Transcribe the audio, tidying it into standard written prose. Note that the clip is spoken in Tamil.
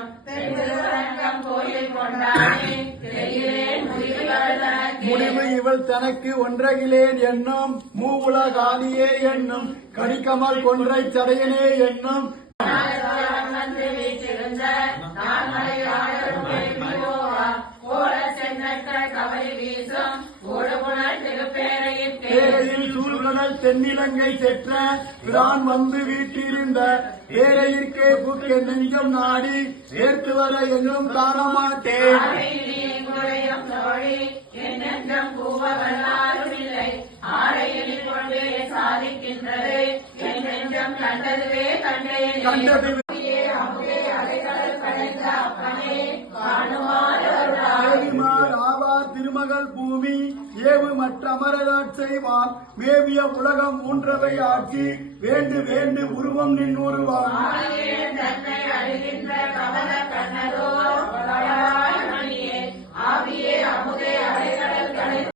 வீசும் தென்திருவரங்கம் கோயில் கொண்டானே தெரிகிறேன் முடிவு இவள் தனக்கு ஒன்றகிலேன் என்னும் மூவுலகாலியே என்னும் கடிக்கமல் கொன்றை சடையனே என்னும் வந்து வீற்றிருந்த கவரி வீசும் ஓடுபுணர் திருப்பேரையில் பேரையில் சூழ்கடல் தென்னிலங்கை செற்ற பிரான் வந்து வீட்டிருந்த பேரையிற்கே புக்க நெஞ்சம் நாடி சேர்த்து வர என்னும் காணமாட்டேன் என் நெஞ்சம் கூவவல்லாரும் இல்லை ஆடையில் கொண்டே சாதிக்கின்றது என் நெஞ்சம் கண்டதுவே கண்டது திருமகள் பூமி ஏவு மற்ற அமரராட் செய்வார் மேவிய உலகம் மூன்றவை ஆட்சி வேண்டு வேண்டு உருவம் நின் உருவாம்